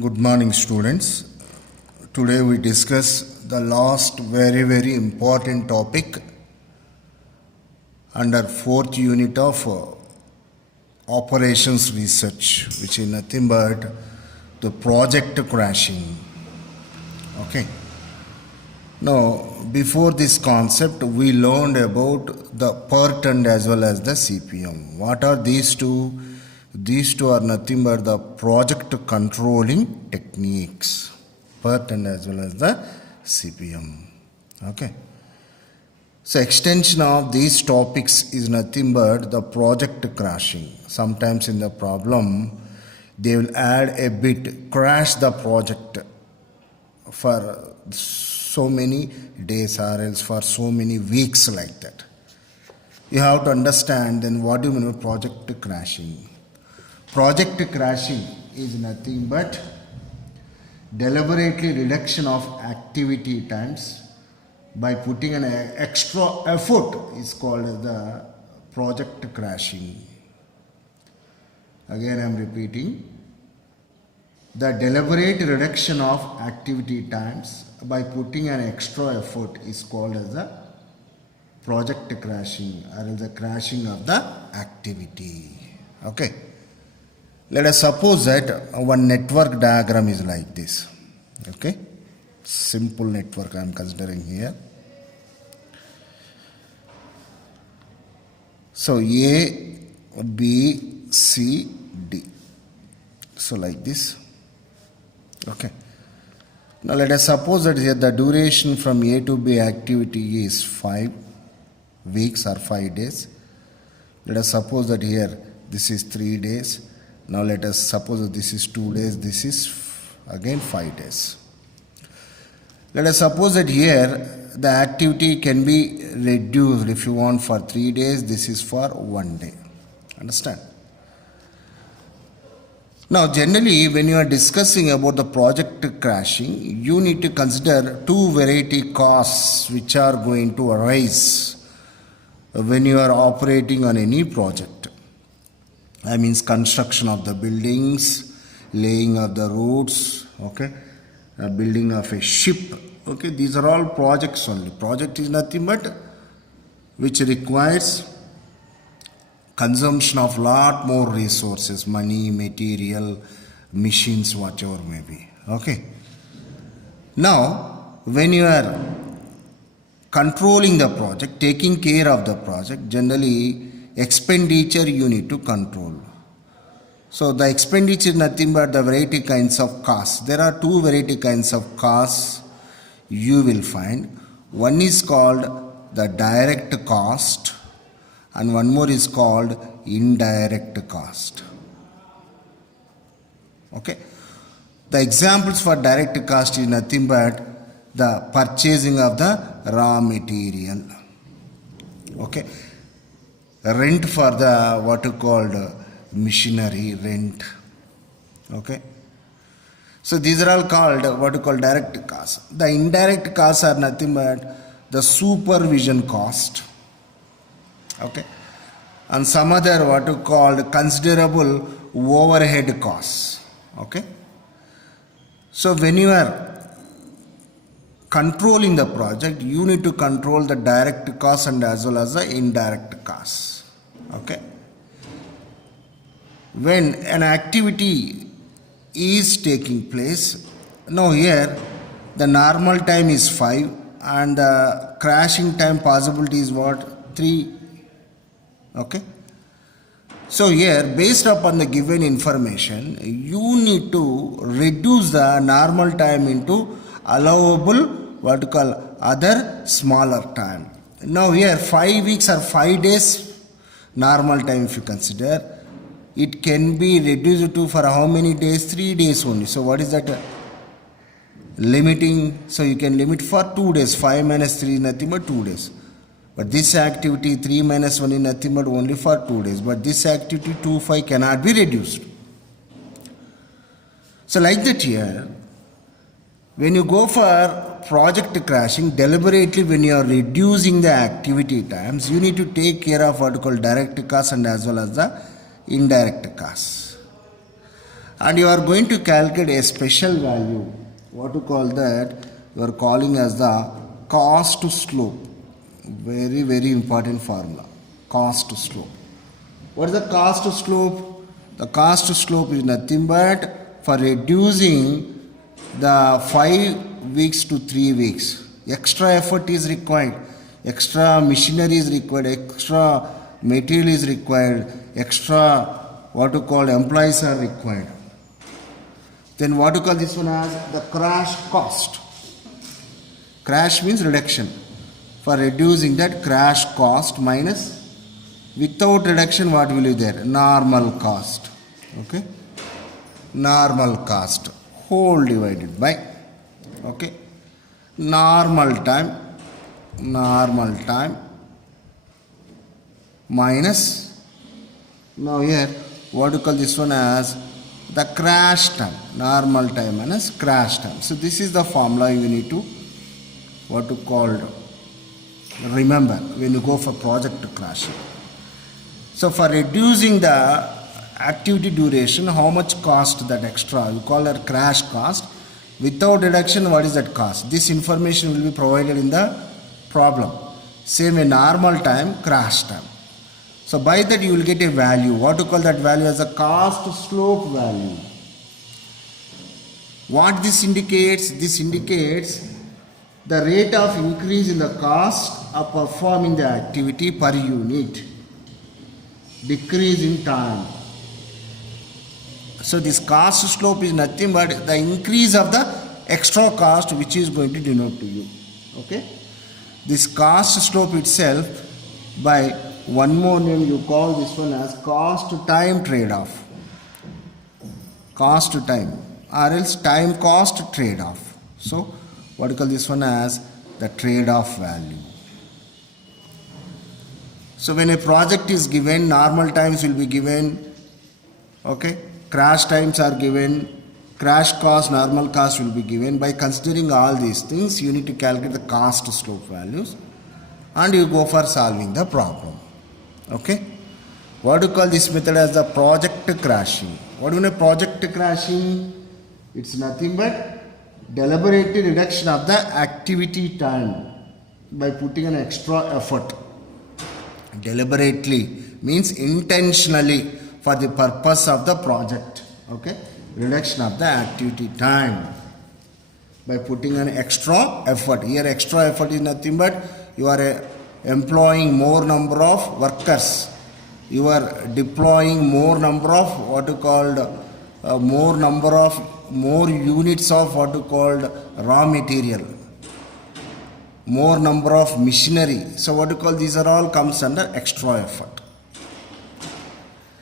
Good morning, students. Today we discuss the last very important topic under fourth unit of operations research, which is nothing but the project crashing. Okay. Now, before this concept, we learned about the PERT and as well as the CPM. What are these two? These two are nothing but the project controlling techniques, PERT and as well as the CPM. Okay. So extension of these topics is nothing but the project crashing. Sometimes in the problem, they will add a bit, crash the project for so many days or else for so many weeks like that. You have to understand then what do you mean by project crashing. Project crashing is nothing but deliberately reduction of activity times by putting an extra effort is called as the project crashing. Again I am repeating. The deliberate reduction of activity times by putting an extra effort is called as the project crashing or the crashing of the activity. Okay. Let us suppose that one network diagram is like this. Okay. Simple network I am considering here. So A, B, C, D. So like this. Okay. Now let us suppose that here the duration from A to B activity is 5 weeks or 5 days. Let us suppose that here this is 3 days. Now let us suppose that this is 2 days. This is again 5 days. Let us suppose that here the activity can be reduced if you want for 3 days. This is for 1 day. Understand? Now generally when you are discussing about the project crashing, you need to consider two variety costs which are going to arise when you are operating on any project. I mean construction of the buildings, laying of the roads, okay, building of a ship, okay, these are all projects only. Project is nothing but which requires consumption of lot more resources, money, material, machines, whatever may be. Okay. Now, when you are controlling the project, taking care of the project, generally expenditure you need to control. So the expenditure is nothing but the variety kinds of costs. There are two variety kinds of costs you will find. One is called the direct cost and one more is called indirect cost. Okay. The examples for direct cost is nothing but the purchasing of the raw material. Okay. Rent for the what you called machinery rent. Okay. So these are all called what you call direct costs. The indirect costs are nothing but the supervision cost. Okay, and some other what you call considerable overhead costs. Okay, so when you are controlling the project, you need to control the direct costs and as well as the indirect costs. Okay, when an activity is taking place, now here the normal time is 5 and the crashing time possibility is what, 3. Okay. So here based upon the given information, you need to reduce the normal time into allowable what you call other smaller time. Now here 5 weeks or 5 days normal time if you consider, it can be reduced to for how many days? 3 days only. So what is that limiting? So you can limit for 2 days. 5 minus 3 is nothing but 2 days. But this activity 3 minus 1 is nothing but only for 2 days. But this activity 2, 5 cannot be reduced. So like that here, when you go for project crashing, deliberately when you are reducing the activity times, you need to take care of what you call direct costs and as well as the indirect costs. and you are going to calculate a special value. What to call that? You are calling as the cost to slope. Very, very important formula. Cost to slope. What is the cost to slope? The cost to slope is nothing but for reducing the 5 weeks to 3 weeks. Extra effort is required. Extra machinery is required. Extra material is required. Extra what to call employees are required. Then what to call this one as the crash cost. Crash means reduction. For reducing that crash cost minus without reduction what will be there? Normal cost. Okay. Normal cost. Whole divided by. Okay. Normal time minus. Now here what to call this one as the crash time. Normal time minus crash time. So this is the formula you need to what to call remember when you go for project crashing. So for reducing the activity duration, how much cost that extra? You call that crash cost. Without deduction, what is that cost? This information will be provided in the problem. Same in normal time, crash time. So by that you will get a value. What to call that value as a cost slope value. What this indicates? This indicates the rate of increase in the cost of performing the activity per unit. Decrease in time. So this cost slope is nothing but the increase of the extra cost which is going to denote to you. Okay. This cost slope itself, by one more name you call this one as cost to time trade-off. Cost to time or else time cost trade-off. So what do you call this one as the trade-off value. So when a project is given, normal times will be given, okay, crash times are given, crash cost, normal cost will be given. By considering all these things, you need to calculate the cost slope values and you go for solving the problem. Okay. What do you call this method as the project crashing? What do you mean project crashing? It's nothing but deliberate reduction of the activity time by putting an extra effort. Deliberately means intentionally for the purpose of the project. Okay. Reduction of the activity time by putting an extra effort. Here extra effort is nothing but you are employing more number of workers. You are deploying more number of what you called more units of what you called raw material, more number of machinery. So what you call these are all comes under extra effort.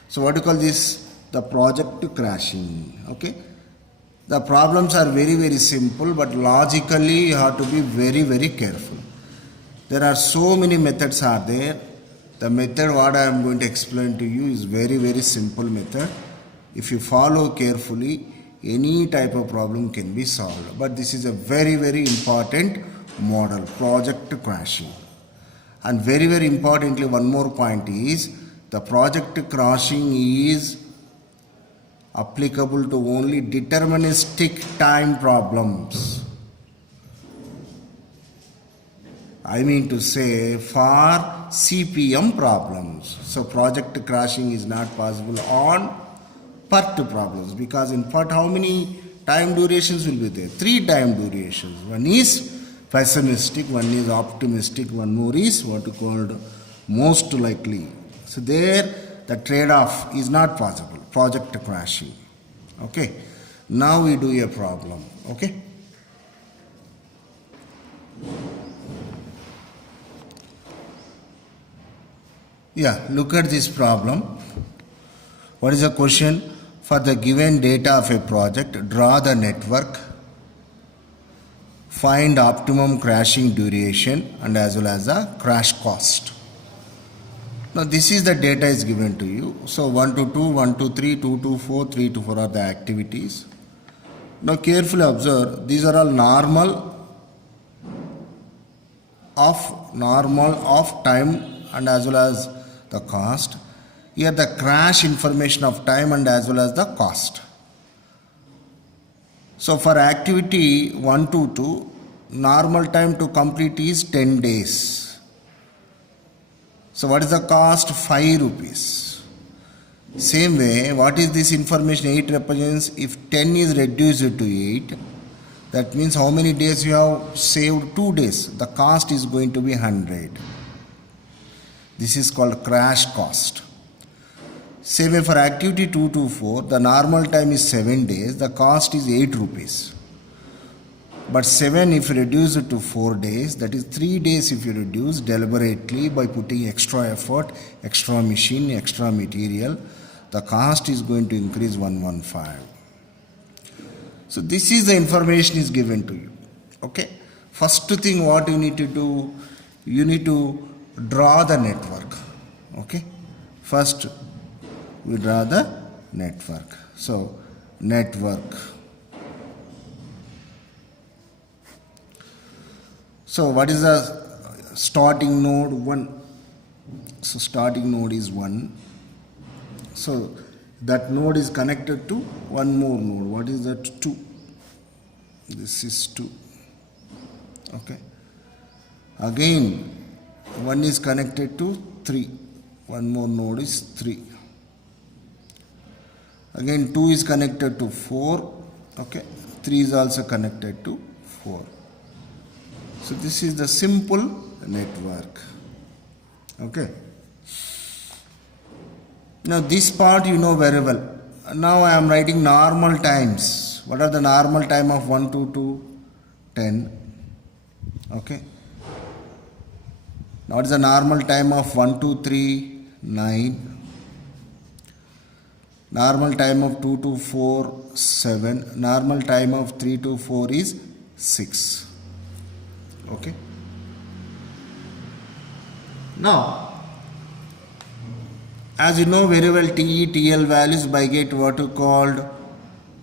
So what you call this? The project crashing. Okay. The problems are very, very simple, but logically you have to be very, very careful. There are so many methods are there. The method what I am going to explain to you is very, very simple method. If you follow carefully, any type of problem can be solved. But this is a very, very important model, project crashing. And very, very importantly, one more point is the project crashing is applicable to only deterministic time problems. I mean to say for CPM problems. So project crashing is not possible on PERT problems, because in PERT how many time durations will be there? 3 time durations. One is pessimistic, one is optimistic, one more is what you called most likely. So there the trade-off is not possible. Project crashing. Okay. Now we do a problem. Okay. Yeah, look at this problem. What is the question? For the given data of a project, draw the network, find optimum crashing duration and as well as the crash cost. Now this is the data is given to you. So 1 to 2, 1 to 3, 2 to 4, 3 to 4 are the activities. Now carefully observe, these are all normal of time and as well as the cost. Here the crash information of time and as well as the cost. So for activity 1 to 2, normal time to complete is 10 days. So what is the cost? 5 rupees. Same way, what is this information 8 represents? If 10 is reduced to 8, that means how many days you have saved? 2 days. The cost is going to be 100. This is called crash cost. Same way for activity 2 to 4, the normal time is 7 days, the cost is 8 rupees. But 7 if you reduce it to 4 days, that is 3 days if you reduce deliberately by putting extra effort, extra machine, extra material, the cost is going to increase 115. So this is the information is given to you. Okay. First thing what you need to do, you need to draw the network. Okay. First we draw the network. So network. So what is the starting node? 1. So starting node is 1. So that node is connected to one more node. What is that? 2. This is 2. Okay. Again 1 is connected to 3. One more node is 3. Again 2 is connected to 4. Okay. 3 is also connected to 4. So this is the simple network. Okay. Now this part you know very well. Now I am writing normal times. What are the normal time of 1 to 2? 10. Okay. Now what is the normal time of 1 to 3? 9. Normal time of 2 to 4? 7. Normal time of 3 to 4 is 6. Okay. Now, as you know very well, TE, TL values by get what you called,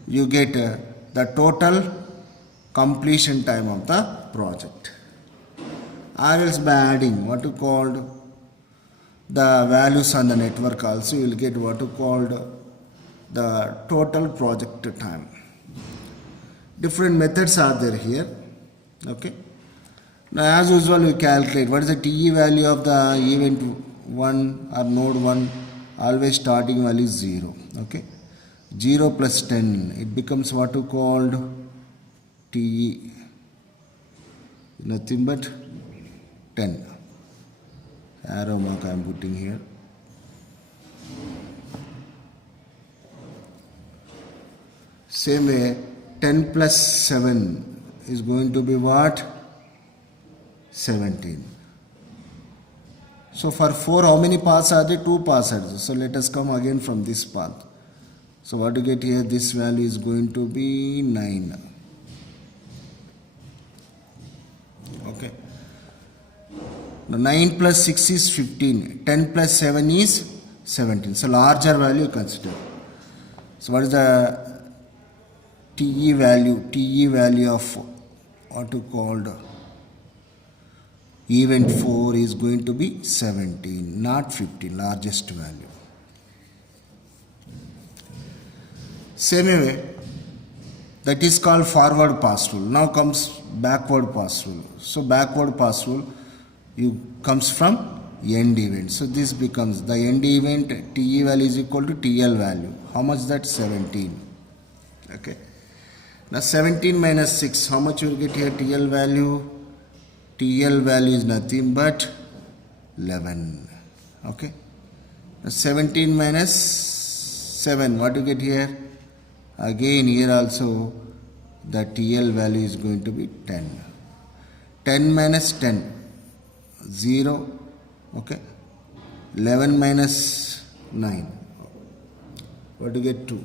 you get the total completion time of the project. Or else by adding what you called the values on the network also, you will get what you called the total project time. Different methods are there here. Okay. Now as usual we calculate what is the TE value of the event 1 or node 1, always starting value is 0. Okay. 0 plus 10, it becomes what you called TE, nothing but 10. Arrow mark I am putting here. Same way 10 plus 7 is going to be what? 17. So for 4, how many paths are there? 2 paths are there. So let us come again from this path. So what you get here? This value is going to be 9. Okay. Now 9 plus 6 is 15. 10 plus 7 is 17. So larger value consider. So what is the TE value? TE value of what you called event 4 is going to be 17, not 15, largest value. Same way, that is called forward pass rule. Now comes backward pass rule. So backward pass rule comes from end event. So this becomes the end event TE value is equal to TL value. How much that? 17. Okay. Now 17 minus 6, how much you will get here? TL value. TL value is nothing but 11. Okay. Now 17 minus 7, what do you get here? Again here also the TL value is going to be 10. 10 minus 10, 0. Okay. 11 minus 9, what do you get? 2.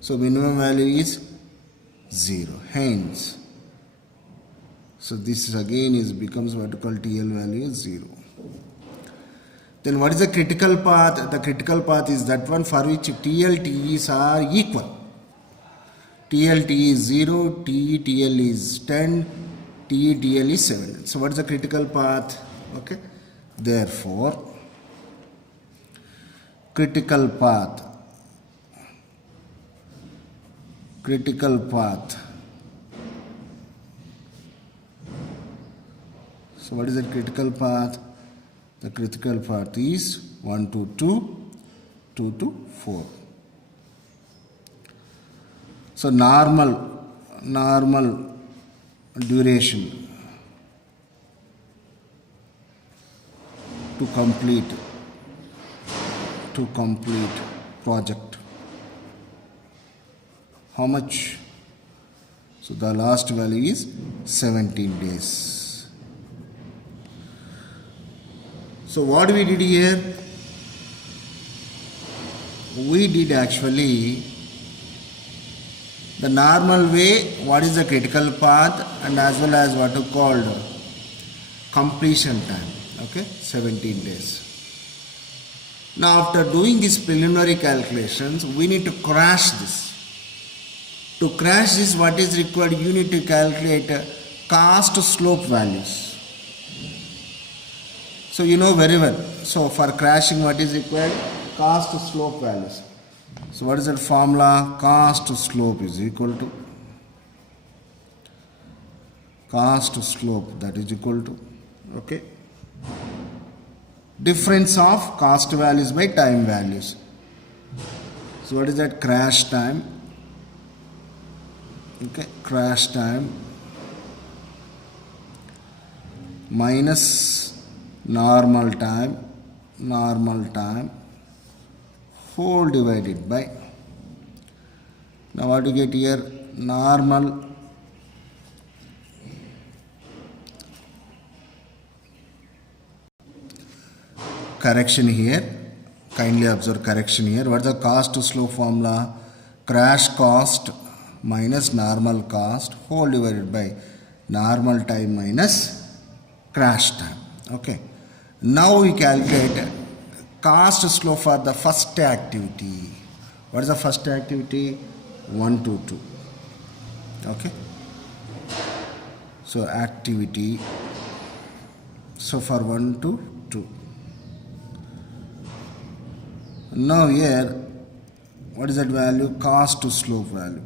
So minimum value is 0. Hence, so this again is becomes what you call TL value is 0. Then what is the critical path? The critical path is that one for which TL, TEs are equal. TL, TE is 0, TE, TL is 10, TE, TL is 7. So what is the critical path? Okay. Therefore, critical path So what is the critical path? The critical path is 1 to 2, 2 to 4. So normal duration to complete project. How much? So the last value is 17 days. So what we did here? We did actually the normal way, what is the critical path, and as well as what is called completion time. Okay, 17 days. Now after doing these preliminary calculations, we need to crash this. To crash this, what is required? You need to calculate cost slope values. So you know very well. So for crashing, what is required? Cost slope values. So what is that formula? Cost slope is equal to cost slope, that is equal to, okay, difference of cost values by time values. So what is that? Crash time. Okay, crash time minus normal time whole divided by, now what do you get here? Normal correction here, kindly observe correction here. What is the cost to slope formula? Crash cost minus normal cost whole divided by normal time minus crash time. Okay, now we calculate cost slope for the first activity. What is the first activity? 1 to 2. Okay, so activity, so for 1 to 2. Now here, what is that value? Cost to slope value.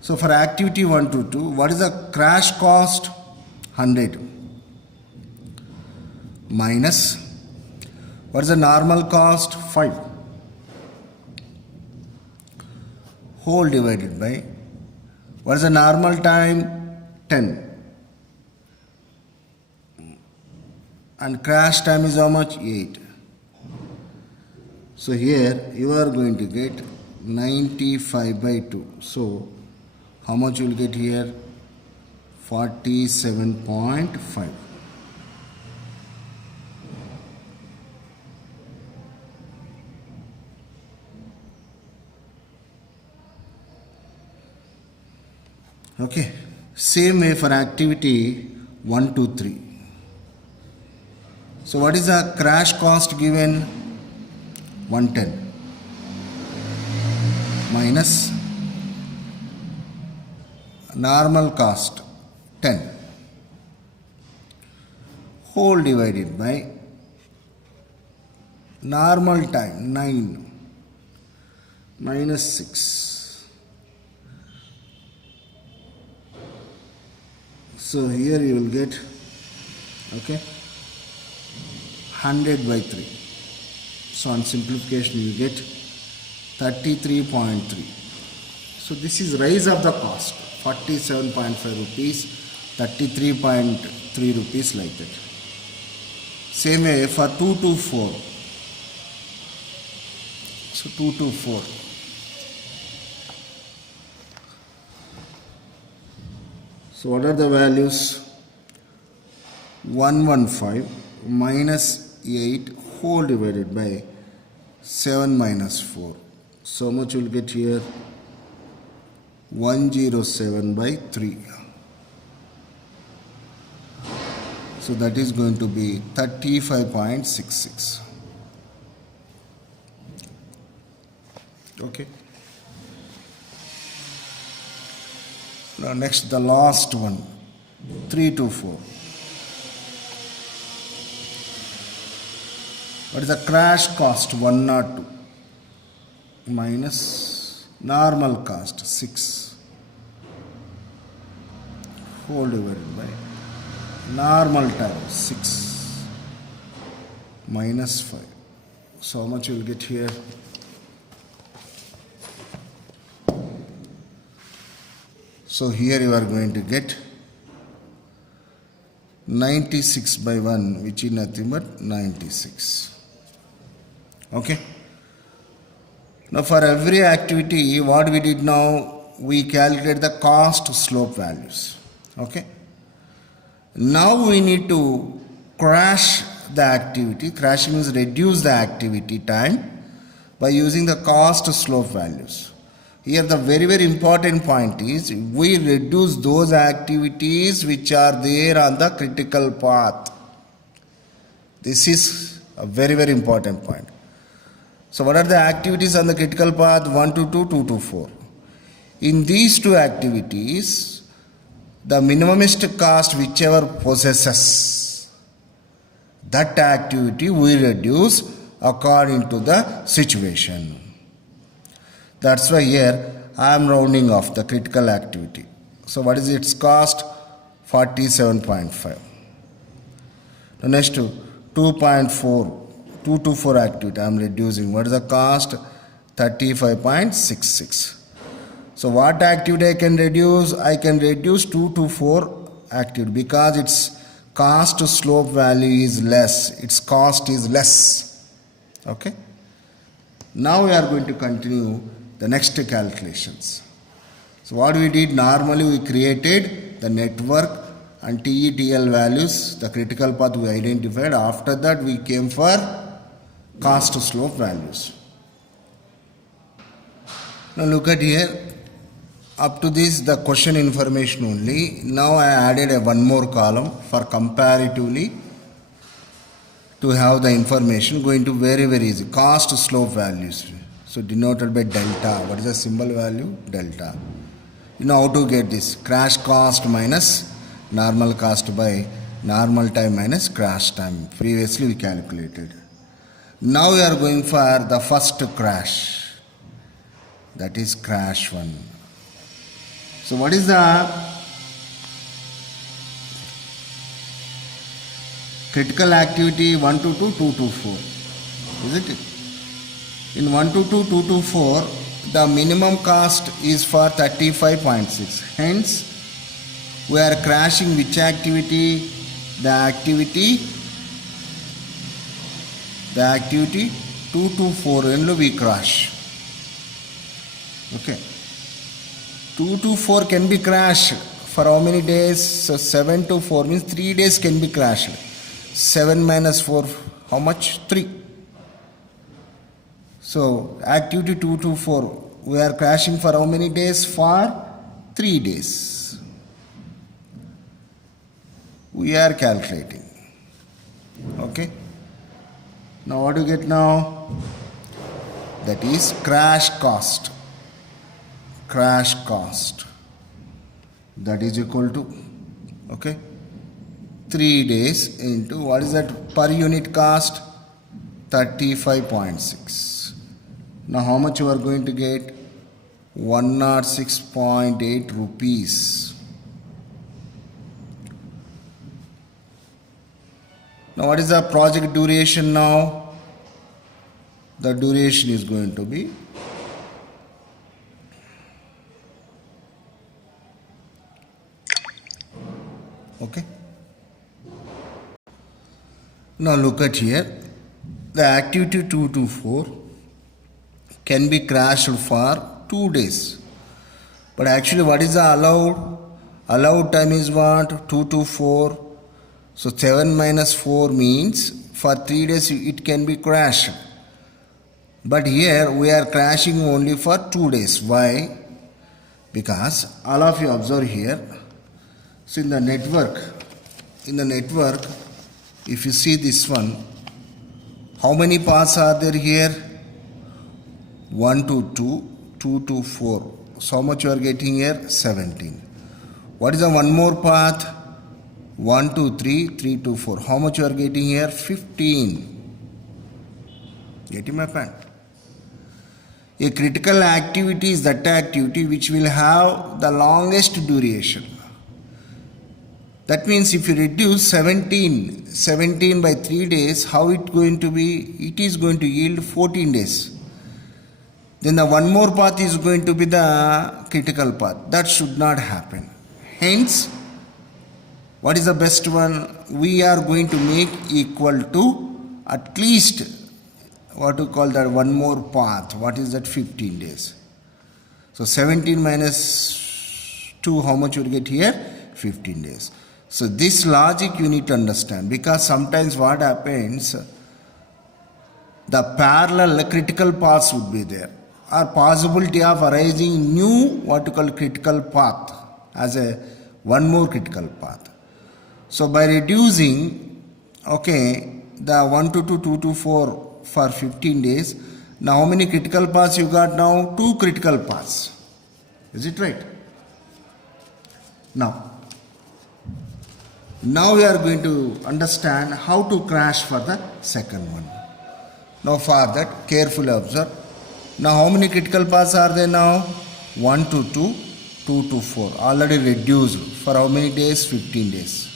So for activity 1 to 2, what is the crash cost? 100 minus, what is the normal cost? 5 whole divided by, what is the normal time? 10, and crash time is how much? 8. So here you are going to get 95 by 2. So how much you will get here? 47.5. Okay, same way for activity 1 to 3. So what is the crash cost given? 110 minus normal cost 10 whole divided by normal time 9 minus 6. So here you will get, okay, 100 by 3. So on simplification you get 33.3. So this is rise of the cost, 47.5 rupees, 33.3 rupees, like that. Same way for 2 to 4. So 2 to 4. So what are the values? 115 minus 8 whole divided by 7 minus 4. So how much you will get here? 107 by 3. So that is going to be 35.66. Okay. Now next, the last one, 3 to 4. What is the crash cost? 102 minus normal cost 6 whole divided by normal time 6 minus 5. So how much you will get here? So here you are going to get 96 by 1, which is nothing but 96. Okay. Now for every activity, what we did now, we calculate the cost slope values. Okay. Now we need to crash the activity. Crashing means reduce the activity time by using the cost slope values. Here the very important point is we reduce those activities which are there on the critical path. This is a very important point. So what are the activities on the critical path? 1 to 2, 2 to 4. In these two activities, the minimumist cost whichever possesses that activity we reduce according to the situation. That's why here I am rounding off the critical activity. So what is its cost? 47.5. The next 2.4, 2 to 4 activity I am reducing. What is the cost? 35.66. So what activity I can reduce? I can reduce 2 to 4 activity because its cost slope value is less. Its cost is less. Okay. Now we are going to continue the next calculations. So what we did, normally we created the network and TETL values, the critical path we identified. After that we came for cost slope values. Now look at here. Up to this the question information only. Now I added one more column for comparatively to have the information. Going to very easy. Cost slope values. So denoted by delta. What is the symbol value? Delta. You know how to get this. Crash cost minus normal cost by normal time minus crash time. Previously we calculated. Now we are going for the first crash. That is crash 1. So what is the critical activity? 1 to 2, 2 to 4. Isn't it? In 1 to 2, 2 to 4, the minimum cost is for 35.6. Hence, we are crashing which activity? The activity 2 to 4 only we crash. Okay. 2 to 4 can be crashed for how many days? So 7 to 4 means 3 days can be crashed. 7 minus 4, how much? 3. So activity 2 to 4, we are crashing for how many days? For 3 days. We are calculating. Okay. Now what do you get now? That is crash cost. Crash cost. That is equal to, okay, 3 days into, what is that per unit cost? 35.6. Now how much you are going to get? 106.8 rupees. Now what is the project duration now? The duration is going to be okay. Now look at here. The activity 2 to 4 can be crashed for 2 days. But actually what is the allowed? Allowed time is what? 2 to 4. So 7 minus 4 means for 3 days it can be crashed. But here we are crashing only for 2 days. Why? Because all of you observe here. So in the network, if you see this one, how many paths are there here? 1 to 2, 2 to 4. So how much you are getting here? 17. What is the one more path? 1 to 3, 3 to 4. How much you are getting here? 15. Getting my point? A critical activity is that activity which will have the longest duration. That means if you reduce 17 by 3 days, how it going to be? It is going to yield 14 days. Then the one more path is going to be the critical path. That should not happen. Hence, what is the best one? We are going to make equal to at least what you call that one more path. What is that? 15 days. So 17 minus 2, how much you will get here? 15 days. So this logic you need to understand, because sometimes what happens, the parallel critical paths would be there, or possibility of arising new what you call critical path as a one more critical path. So by reducing, okay, the 1 to 2, 2 to 4 for 15 days, now how many critical paths you got now? 2 critical paths. Is it right? Now we are going to understand how to crash for the second one. Now for that, carefully observe. Now how many critical paths are there now? 1 to 2, 2 to 4. Already reduced. For how many days? 15 days.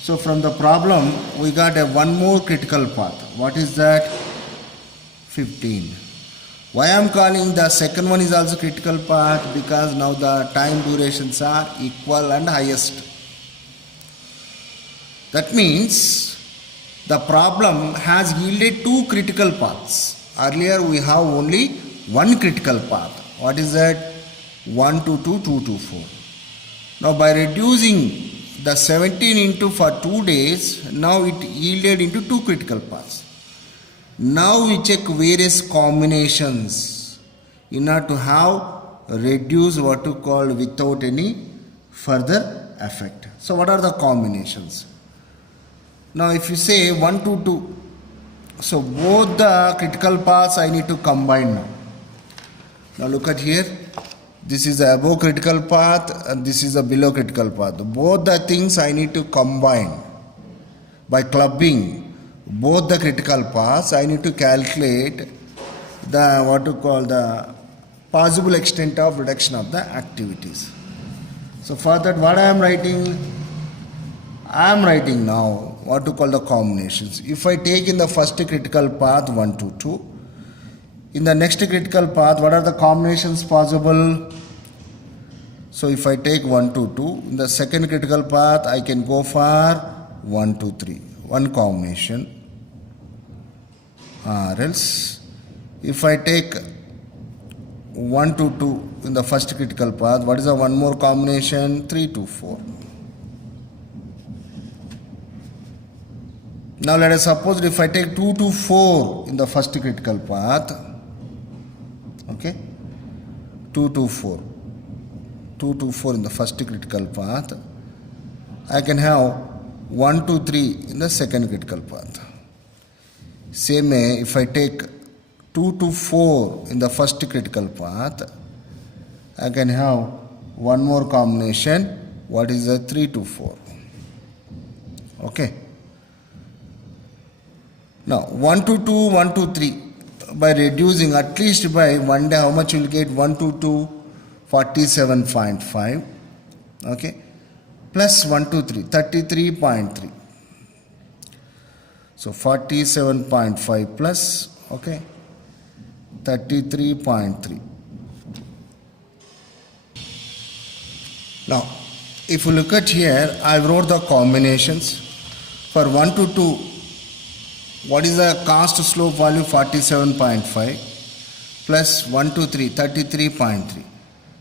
So from the problem, we got a one more critical path. What is that? 15. Why I am calling the second one is also critical path? Because now the time durations are equal and highest. That means the problem has yielded 2 critical paths. Earlier we have only one critical path. What is that? 1 to 2, 2 to 4. Now by reducing the 17 into for 2 days, now it yielded into 2 critical paths. Now we check various combinations in order to have reduce what you call without any further effect. So what are the combinations? Now if you say 1 to 2, so both the critical paths I need to combine now. Now look at here. This is the above critical path and this is the below critical path. Both the things I need to combine. By clubbing both the critical paths, I need to calculate the what to call the possible extent of reduction of the activities. So for that, what I am writing? I am writing now what to call the combinations. If I take in the first critical path 1 to 2, in the next critical path, what are the combinations possible? So if I take 1 to 2, in the second critical path, I can go for 1 to 3, one combination. Or else, if I take 1 to 2 in the first critical path, what is the one more combination? 3 to 4. Now let us suppose if I take 2 to 4 in the first critical path, okay, 2 to 4 in the first critical path, I can have 1 to 3 in the second critical path. Same way, if I take 2 to 4 in the first critical path, I can have one more combination. What is the 3 to 4? Okay. Now 1 to 2, 1 to 3. By reducing at least by one day, how much you will get? 1 to 2, 47.5. Okay. Plus 1 to 3, 33.3. So 47.5 plus, okay, 33.3. Now, if you look at here, I wrote the combinations. For 1 to 2, what is the cost slope value? 47.5 plus 1 to 3, 33.3.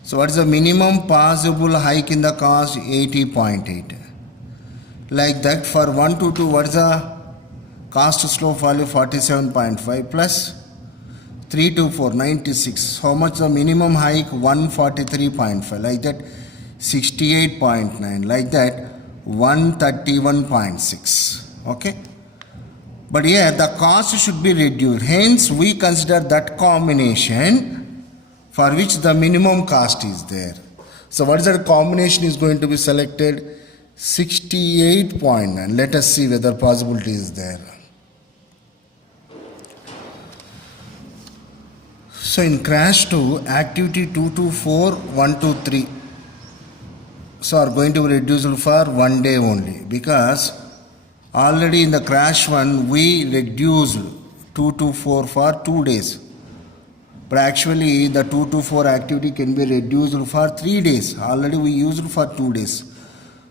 So what is the minimum possible hike in the cost? 80.8. Like that, for 1 to 2, what is the cost slope value? 47.5 plus 3 to 4, 96. How much the minimum hike? 143.5. Like that, 68.9. Like that, 131.6. Okay. But here the cost should be reduced. Hence, we consider that combination for which the minimum cost is there. So what is that combination is going to be selected? 68.9. Let us see whether possibility is there. So in crash 2, activity 2 to 4, 1 to 3. so are going to be reducible for 1 day only, because already in the crash one we reduced 2 to 4 for 2 days. But actually the 2 to 4 activity can be reduced for 3 days. Already we used for 2 days.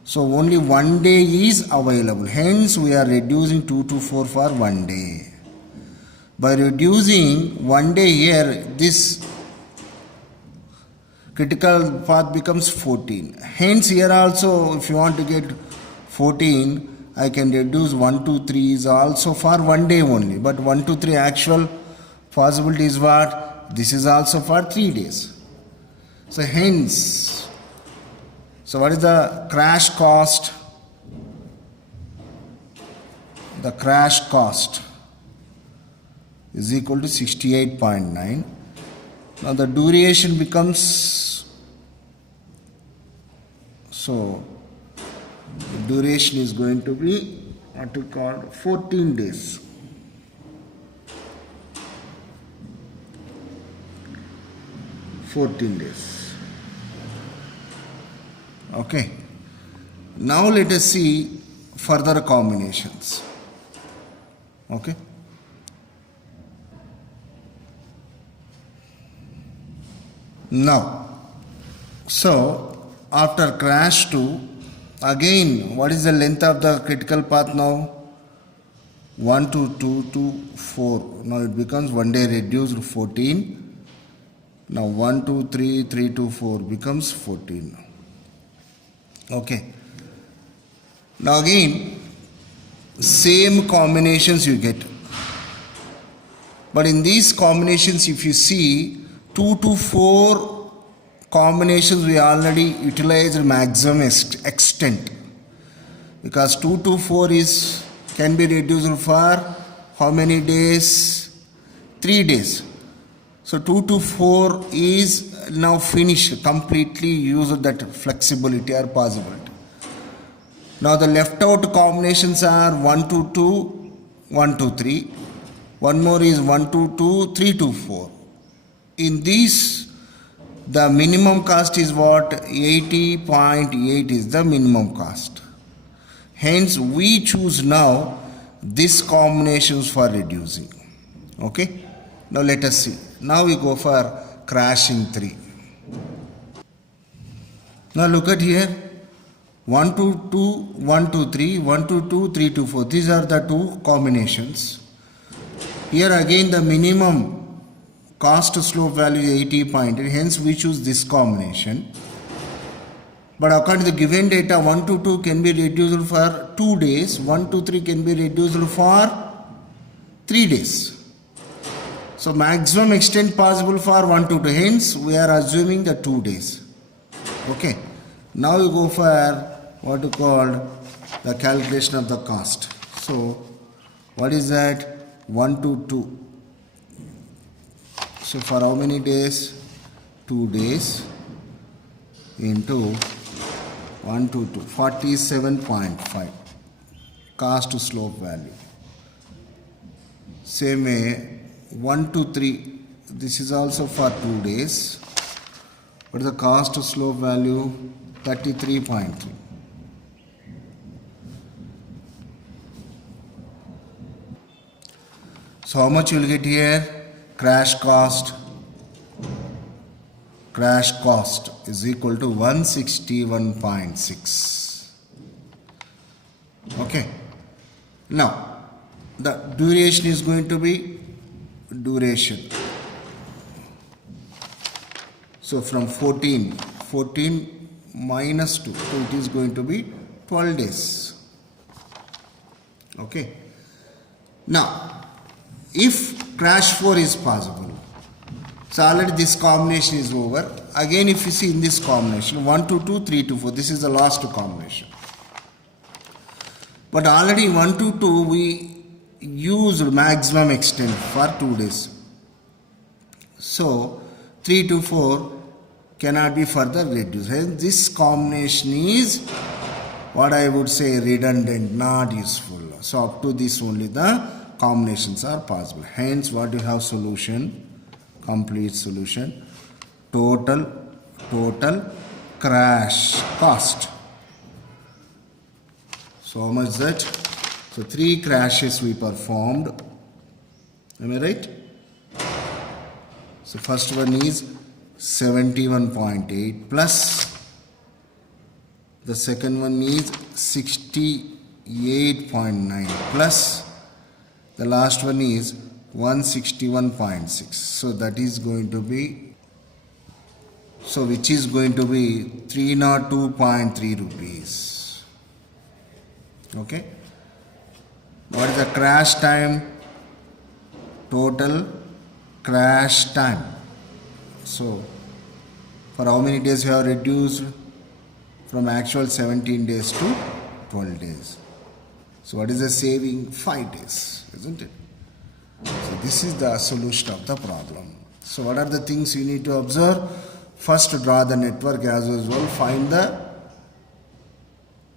So only 1 day is available. Hence we are reducing 2 to 4 for 1 day. By reducing 1 day here, this critical path becomes 14. Hence here also, if you want to get 14, I can reduce 1 to 3 is also for 1 day only. But 1 to 3 actual possibility is what? This is also for 3 days. So hence, so what is the crash cost? The crash cost is equal to 68.9. Now the duration becomes, so the duration is going to be what we call 14 days. 14 days. Okay. Now let us see further combinations. Okay. Now, so after crash 2, again, what is the length of the critical path now? 1 to 2 to 4. Now it becomes 1 day reduced 14. Now 1 to 3, 3 to 4 becomes 14. Okay. Now again, same combinations you get. But in these combinations, if you see, 2 to 4 combinations we already utilized maximum extent, because 2 to 4 is can be reduced for how many days? 3 days. So 2 to 4 is now finished, completely used that flexibility or possibility. Now the left out combinations are 1 to 2, 1 to 3. One more is 1 to 2, 3 to 4. In these, the minimum cost is what? 80.8 is the minimum cost. Hence, we choose now these combinations for reducing. Okay. Now let us see. Now we go for crashing 3. Now look at here. 1 to 2, 1 to 3, 1 to 2, 3 to 4. These are the two combinations. Here again the minimum cost to slope value is 80.8. Hence we choose this combination. But according to the given data, 1 to 2 can be reduced for 2 days. 1 to 3 can be reduced for 3 days. So maximum extent possible for 1 to 2. Hence we are assuming the 2 days. Okay. Now we go for what you call the calculation of the cost. So what is that? 1 to 2. So for how many days? 2 days into 1 to 2. 47.5 cost to slope value. Same way 1 to 3. This is also for 2 days. What is the cost to slope value? 33.3. So how much you will get here? Crash cost is equal to 161.6. Okay. Now the duration is going to be duration. So from 14 minus 2, so it is going to be 12 days. Okay. Now if crash 4 is possible, so already this combination is over. Again if you see in this combination 1 to 2, 3 to 4, this is the last combination. But already 1 to 2 we used maximum extent for 2 days. So 3 to 4 cannot be further reduced. Hence this combination is what I would say redundant, not useful. So up to this only the combinations are possible. Hence what you have? Solution, complete solution, total crash cost. So how much that? So 3 crashes we performed. Am I right? So first one is 71.8 plus the second one is 68.9 plus the last one is 161.6. So that is going to be, so which is going to be 302.3 rupees. Okay. What is the crash time? Total crash time. So for how many days you have reduced? From actual 17 days to 12 days. So what is the saving? 5 days, isn't it? So this is the solution of the problem. So what are the things you need to observe? First, draw the network as usual. Find the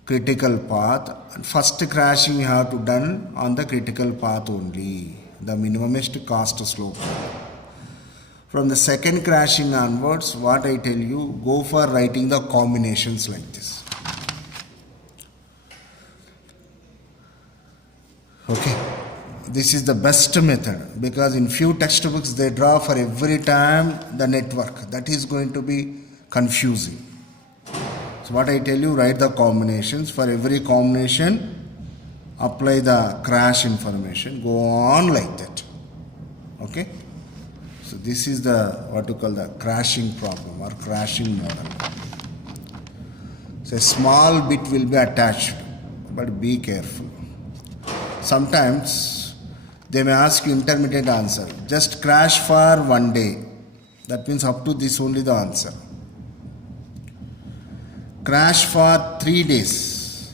critical path. And first crashing you have to done on the critical path only. The minimumest cost slope. From the second crashing onwards, what I tell you, go for writing the combinations like this. Okay. This is the best method because in few textbooks they draw for every time the network. That is going to be confusing. So what I tell you, write the combinations. For every combination, apply the crash information. Go on like that. Okay. So this is the what you call the crashing problem or crashing model. So a small bit will be attached, but be careful. Sometimes they may ask you intermediate answer. Just crash for 1 day. That means up to this only the answer. Crash for 3 days.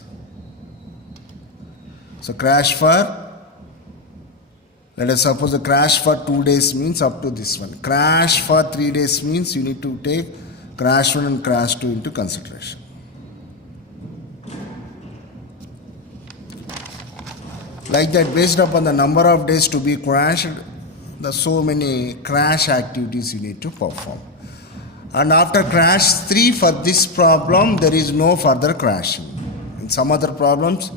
So crash for, let us suppose the crash for 2 days means up to this one. Crash for 3 days means you need to take crash 1 and crash 2 into consideration. Like that, based upon the number of days to be crashed, the so many crash activities you need to perform. And after crash 3 for this problem, there is no further crashing. In some other problems,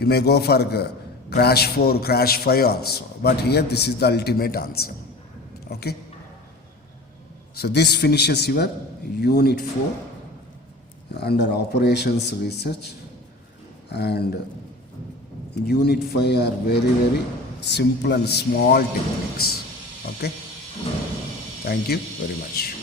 you may go for crash 4, crash 5 also. But here this is the ultimate answer. Okay. So this finishes your unit 4 under operations research, and unit 5 are very simple and small techniques. Okay. Thank you very much.